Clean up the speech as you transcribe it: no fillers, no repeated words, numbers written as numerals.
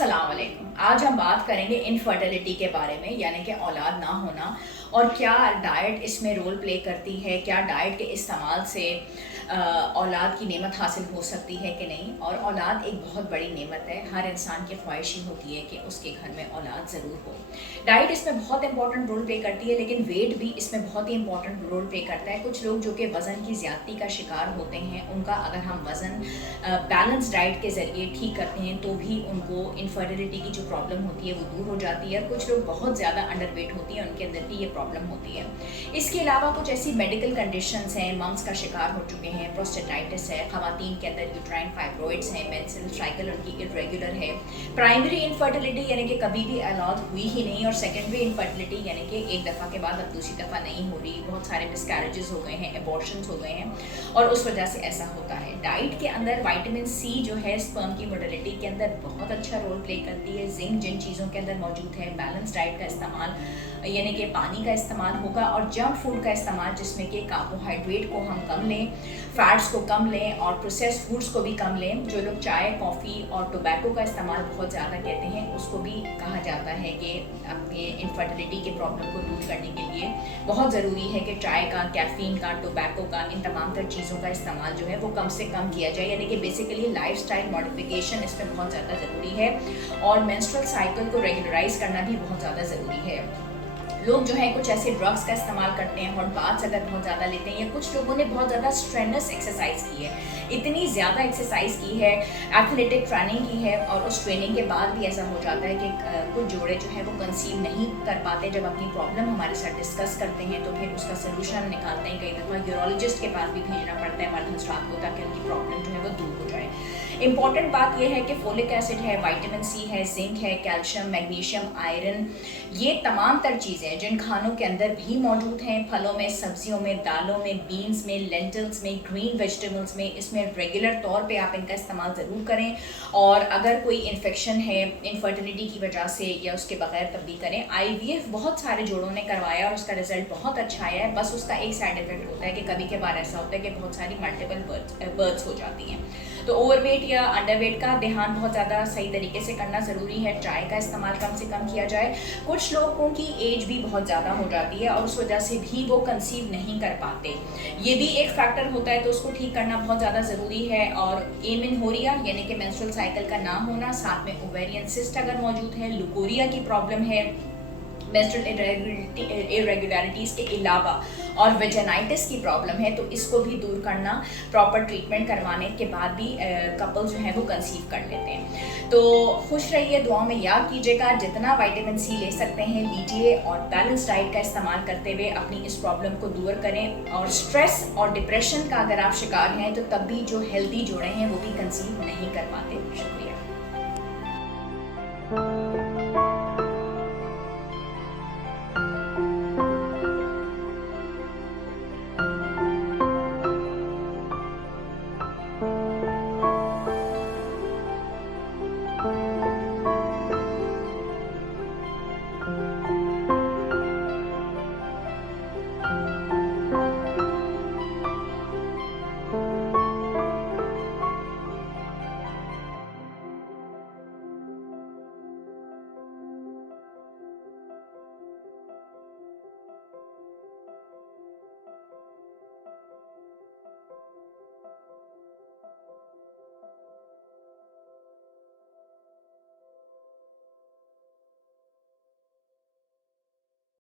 अस्सलाम वालेकुम। आज हम बात करेंगे इनफर्टिलिटी के बारे में, यानी कि औलाद ना होना, और क्या डाइट इसमें रोल प्ले करती है, क्या डाइट के इस्तेमाल से औलाद की नेमत हासिल हो सकती है कि नहीं। और औलाद एक बहुत बड़ी नेमत है, हर इंसान की ख्वाहिश ही होती है कि उसके घर में औलाद ज़रूर हो। डाइट इसमें बहुत इंपॉर्टेंट रोल प्ले करती है, लेकिन वेट भी इसमें बहुत ही इंपॉर्टेंट रोल प्ले करता है। कुछ लोग जो कि वज़न की ज़्यादती का शिकार होते हैं, उनका अगर हम वज़न बैलेंस डाइट के ज़रिए ठीक करते हैं तो भी उनको इनफर्टिलिटी की जो प्रॉब्लम होती है वो दूर हो जाती है। और कुछ लोग बहुत ज़्यादा अंडर वेट होती हैं, उनके अंदर भी ये प्रॉब्लम होती है। इसके अलावा कुछ ऐसी मेडिकल कंडीशंस हैं, मम्स का शिकार हो चुके हैं, प्रोस्टेटाइटिस है, खवातीन के अंदर यूट्राइन फाइब्रॉइड्स हैं, मेंस्ट्रुअल साइकिल उनकी इरेगुलर है, प्राइमरी इनफर्टिलिटी यानी कि कभी भी औलाद हुई ही नहीं, और सेकेंडरी इनफर्टिलिटी यानी कि एक दफ़ा के बाद अब दूसरी दफ़ा नहीं हो रही, बहुत सारे मिसकैरेजेस हो गए हैं, एबॉर्शंस हो गए हैं, और उस वजह से ऐसा होता है। डाइट के अंदर विटामिन सी जो है स्पर्म की मोटिलिटी के अंदर बहुत अच्छा रोल प्ले करती है। जिंक जिन चीज़ों के अंदर मौजूद है, बैलेंस डाइट का इस्तेमाल यानी कि पानी का इस्तेमाल होगा, और जंक फूड का इस्तेमाल जिसमें कि कार्बोहाइड्रेट को हम कम लें, फैट्स को कम लें, और प्रोसेस्ड फूड्स को भी कम लें। जो लोग चाय, कॉफ़ी और टोबैको का इस्तेमाल बहुत ज़्यादा कहते हैं, उसको भी कहा जाता है कि अपने इनफर्टिलिटी के प्रॉब्लम को दूर करने के लिए बहुत ज़रूरी है कि चाय का, कैफ़ीन का, टोबैको का, इन तमाम तर चीज़ों का इस्तेमाल जो है वो कम से कम किया जाए। यानी कि बेसिकली लाइफस्टाइल मॉडिफिकेशन इसमें बहुत ज़्यादा ज़रूरी है, और मेंस्ट्रुअल साइकिल को रेगुलराइज करना भी बहुत ज़्यादा ज़रूरी है। लोग जो है कुछ ऐसे ड्रग्स का इस्तेमाल करते हैं, हॉट बाथ्स अगर बहुत ज़्यादा लेते हैं, या कुछ लोगों ने बहुत ज़्यादा स्ट्रेनस एक्सरसाइज की है, इतनी ज़्यादा एक्सरसाइज की है, एथलेटिक ट्रेनिंग की है, और उस ट्रेनिंग के बाद भी ऐसा हो जाता है कि कुछ जोड़े जो है वो कंसीव नहीं कर पाते। जब अपनी प्रॉब्लम हमारे साथ डिस्कस करते हैं तो फिर उसका सोल्यूशन निकालते हैं। कई दफ़ा यूरोलॉजिस्ट के पास भी भेजना पड़ता है मर्द हजरात को, ताकि उनकी प्रॉब्लम जो है वो दूर हो जाए। इंपॉर्टेंट बात यह है कि फोलिक एसिड है, विटामिन सी है, जिंक है, कैल्शियम, मैग्नीशियम, आयरन, ये तमाम तर चीज़ें जिन खानों के अंदर भी मौजूद हैं, फलों में, सब्जियों में, दालों में, बीन्स में, लेंटिल्स में, ग्रीन वेजिटेबल्स में, इसमें रेगुलर तौर पे आप इनका इस्तेमाल ज़रूर करें। और अगर कोई इन्फेक्शन है इनफर्टिलिटी की वजह से या उसके बगैर तब भी करें। IVF बहुत सारे जोड़ों ने करवाया और उसका रिजल्ट बहुत अच्छा आया है, बस उसका एक साइड इफेक्ट होता है कि कभी के बार ऐसा होता है कि बहुत सारी मल्टीपल बर्थ्स हो जाती हैं। तो ओवरवेट या अंडरवेट का ध्यान बहुत ज़्यादा सही तरीके से करना ज़रूरी है। चाय का इस्तेमाल कम से कम किया जाए। कुछ लोगों की एज भी बहुत ज़्यादा हो जाती है और उस वजह से भी वो कंसीव नहीं कर पाते, ये भी एक फैक्टर होता है, तो उसको ठीक करना बहुत ज़्यादा ज़रूरी है। और एमेनोरिया यानी कि मेंस्ट्रुअल साइकिल का ना होना, साथ में ओवेरियन सिस्ट अगर मौजूद है, लुकोरिया की प्रॉब्लम है, मेंस्ट्रुअल इरेगुलरिटीज़ के अलावा और वेजाइनाइटिस की प्रॉब्लम है, तो इसको भी दूर करना प्रॉपर ट्रीटमेंट करवाने के बाद भी कपल जो है वो कंसीव कर लेते हैं। तो खुश रहिए, दुआओं में याद कीजिएगा, जितना विटामिन सी ले सकते हैं लीजिए, और बैलेंस डाइट का इस्तेमाल करते हुए अपनी इस प्रॉब्लम को दूर करें। और स्ट्रेस और डिप्रेशन का अगर आप शिकार हैं तो तब भी जो हेल्दी जोड़े हैं वो भी कंसीव नहीं कर पाते। शुक्रिया।